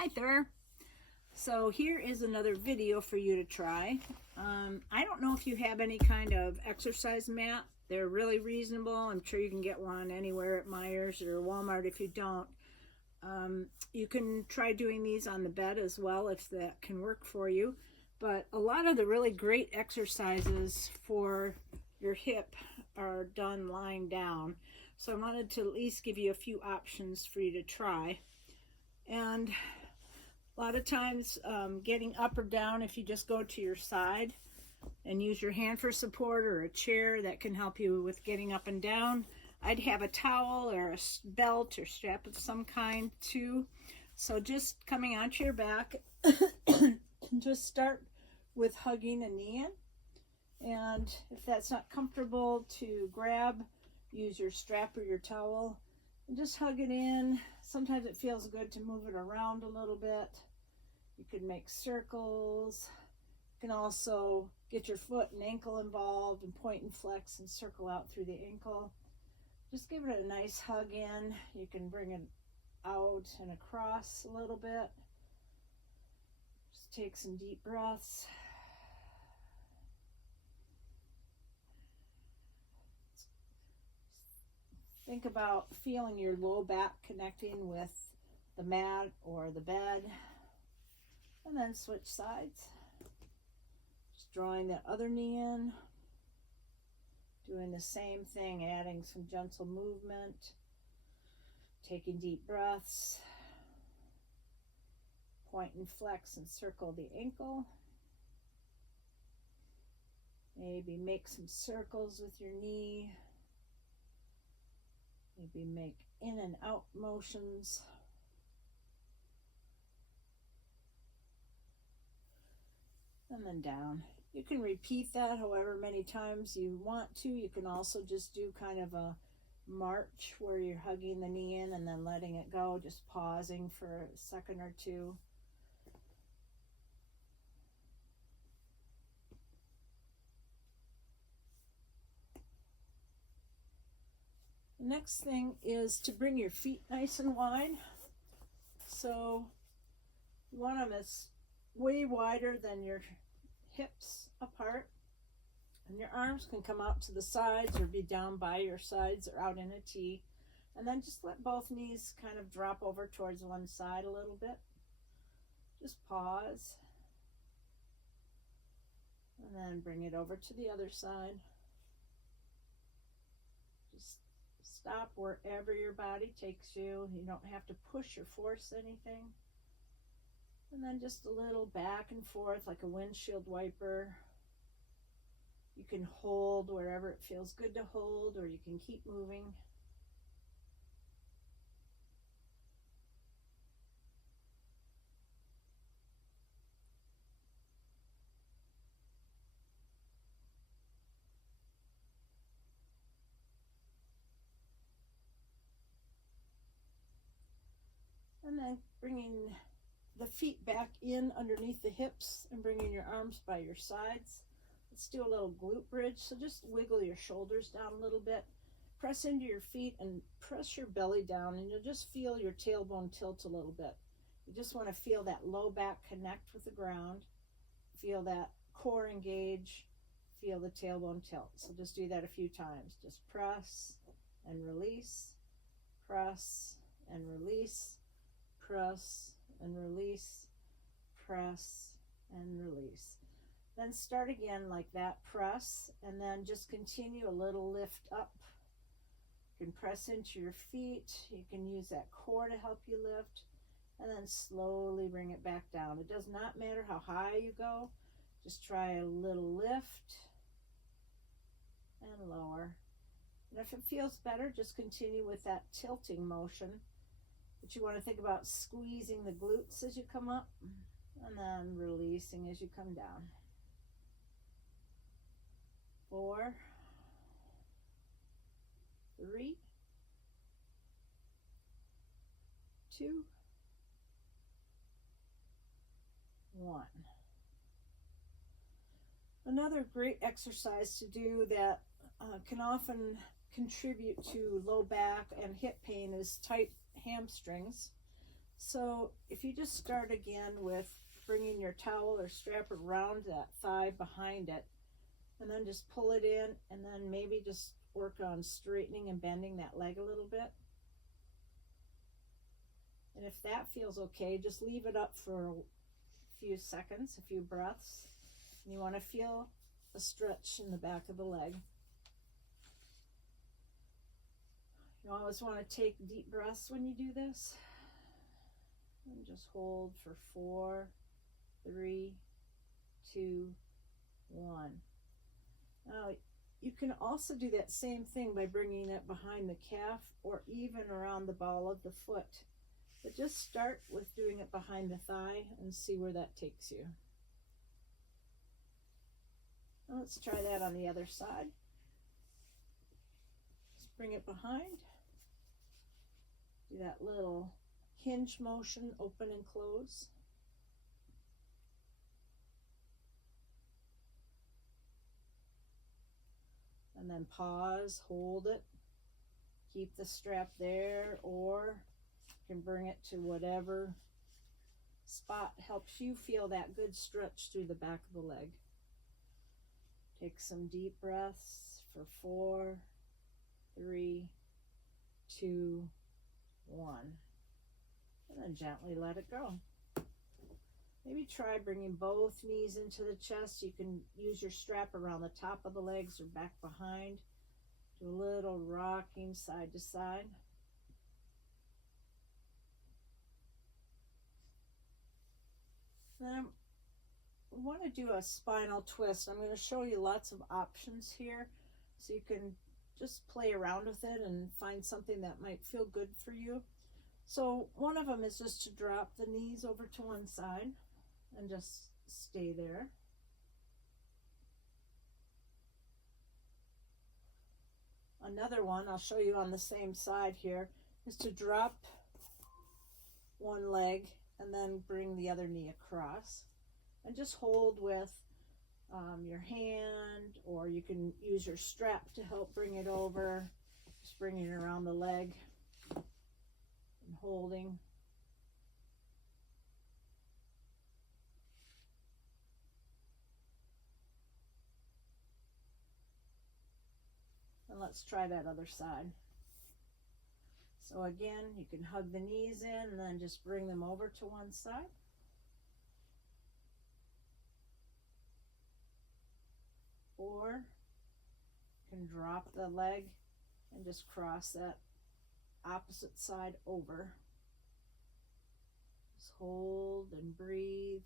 Hi there. So here is another video for you to try. I don't know if you have any kind of exercise mat. They're really reasonable. I'm sure you can get one anywhere at Meijer's or Walmart. If you don't, you can try doing these on the bed as well if that can work for you. But a lot of the really great exercises for your hip are done lying down. So I wanted to at least give you a few options for you to try. And a lot of times getting up or down, if you just go to your side and use your hand for support or a chair, that can help you with getting up and down. I'd have a towel or a belt or strap of some kind too. So just coming onto your back, just start with hugging a knee in. And if that's not comfortable to grab, use your strap or your towel and just hug it in. Sometimes it feels good to move it around a little bit. You can make circles. You can also get your foot and ankle involved and point and flex and circle out through the ankle. Just give it a nice hug in. You can bring it out and across a little bit. Just take some deep breaths. Think about feeling your low back connecting with the mat or the bed. And then switch sides. Just drawing that other knee in. Doing the same thing, adding some gentle movement. Taking deep breaths. Point and flex and circle the ankle. Maybe make some circles with your knee. Maybe make in and out motions. And then down. You can repeat that however many times you want to. You can also just do kind of a march where you're hugging the knee in and then letting it go, just pausing for a second or two. The next thing is to bring your feet nice and wide. So you want them as way wider than your hips apart. And your arms can come out to the sides or be down by your sides or out in a T. And then just let both knees kind of drop over towards one side a little bit. Just pause. And then bring it over to the other side. Just stop wherever your body takes you. You don't have to push or force anything. And then just a little back and forth like a windshield wiper. You can hold wherever it feels good to hold, or you can keep moving. And then bringing the feet back in underneath the hips and bringing your arms by your sides. Let's do a little glute bridge. So just wiggle your shoulders down a little bit. Press into your feet and press your belly down, and you'll just feel your tailbone tilt a little bit. You just want to feel that low back connect with the ground. Feel that core engage. Feel the tailbone tilt. So just do that a few times. Just press and release. Press and release. Press and release, press and release. Then start again like that, press, and then just continue a little lift up. You can press into your feet. You can use that core to help you lift, and then slowly bring it back down. It does not matter how high you go. Just try a little lift and lower. And if it feels better, just continue with that tilting motion. But you want to think about squeezing the glutes as you come up and then releasing as you come down. 4, 3, 2, 1. Another great exercise to do that can often contribute to low back and hip pain is tight hamstrings. So if you just start again with bringing your towel or strap around that thigh behind it, and then just pull it in, and then maybe just work on straightening and bending that leg a little bit. And if that feels okay, just leave it up for a few seconds, a few breaths. And you want to feel a stretch in the back of the leg. You always want to take deep breaths when you do this. And just hold for 4, 3, 2, 1. Now, you can also do that same thing by bringing it behind the calf or even around the ball of the foot. But just start with doing it behind the thigh and see where that takes you. Now let's try that on the other side. Just bring it behind. Do that little hinge motion, open and close. And then pause, hold it, keep the strap there, or you can bring it to whatever spot helps you feel that good stretch through the back of the leg. Take some deep breaths for 4, 3, 2, 1. And then gently let it go. Maybe try bringing both knees into the chest. You can use your strap around the top of the legs or back behind. Do a little rocking side to side. Then I want to do a spinal twist. I'm going to show you lots of options here, so you can just play around with it and find something that might feel good for you. So one of them is just to drop the knees over to one side and just stay there. Another one, I'll show you on the same side here, is to drop one leg and then bring the other knee across. And just hold with your hand, or you can use your strap to help bring it over. Just bringing it around the leg and holding. And let's try that other side. So again, you can hug the knees in and then just bring them over to one side. Or you can drop the leg and just cross that opposite side over. Just hold and breathe.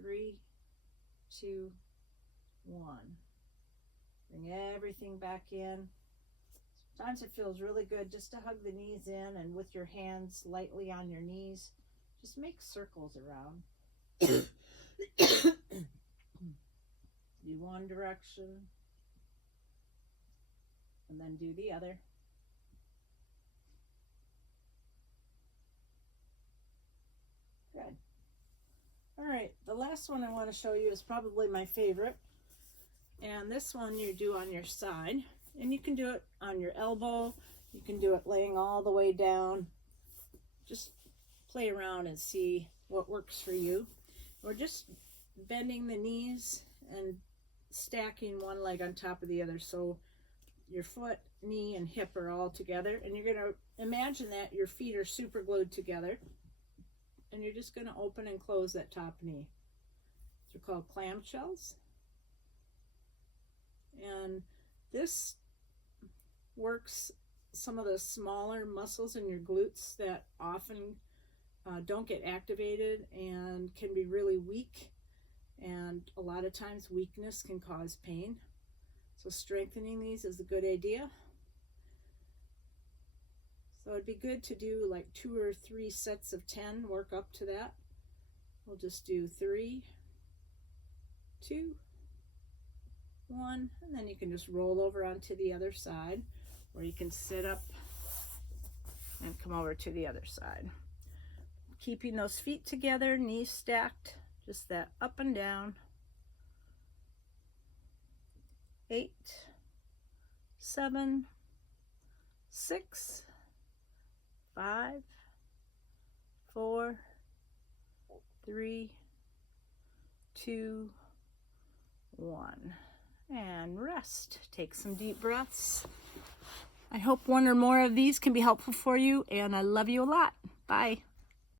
3, 2, 1. Bring everything back in. Sometimes it feels really good just to hug the knees in, and with your hands lightly on your knees, just make circles around. Do one direction, and then do the other. Good. All right, the last one I want to show you is probably my favorite. And this one you do on your side. And you can do it on your elbow. You can do it laying all the way down. Just play around and see what works for you. Or just bending the knees and stacking one leg on top of the other. So your foot, knee, and hip are all together. And you're going to imagine that your feet are super glued together. And you're just going to open and close that top knee. They're called clamshells. And this works some of the smaller muscles in your glutes that often don't get activated and can be really weak. And a lot of times weakness can cause pain. So strengthening these is a good idea. So it'd be good to do like 2 or 3 sets of 10, work up to that. We'll just do 3, 2, 1, and then you can just roll over onto the other side, or you can sit up and come over to the other side. Keeping those feet together, knees stacked, just that up and down. 8, 7, 6, 5, 4, 3, 2, 1. And rest. Take some deep breaths. I hope one or more of these can be helpful for you, and I love you a lot. Bye.